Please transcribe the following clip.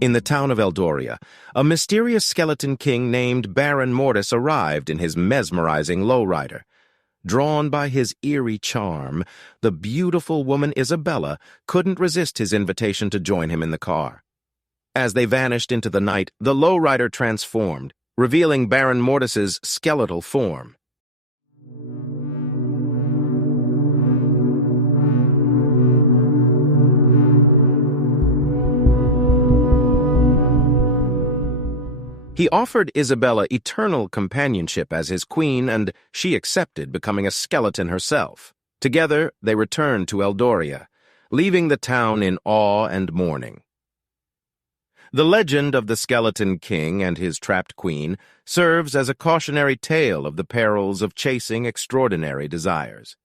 In the town of Eldoria, a mysterious skeleton king named Baron Mortis arrived in his mesmerizing lowrider. Drawn by his eerie charm, the beautiful woman Isabella couldn't resist his invitation to join him in the car. As they vanished into the night, the lowrider transformed, revealing Baron Mortis's skeletal form. He offered Isabella eternal companionship as his queen, and she accepted, becoming a skeleton herself. Together, they returned to Eldoria, leaving the town in awe and mourning. The legend of the Skeleton King and his trapped queen serves as a cautionary tale of the perils of chasing extraordinary desires.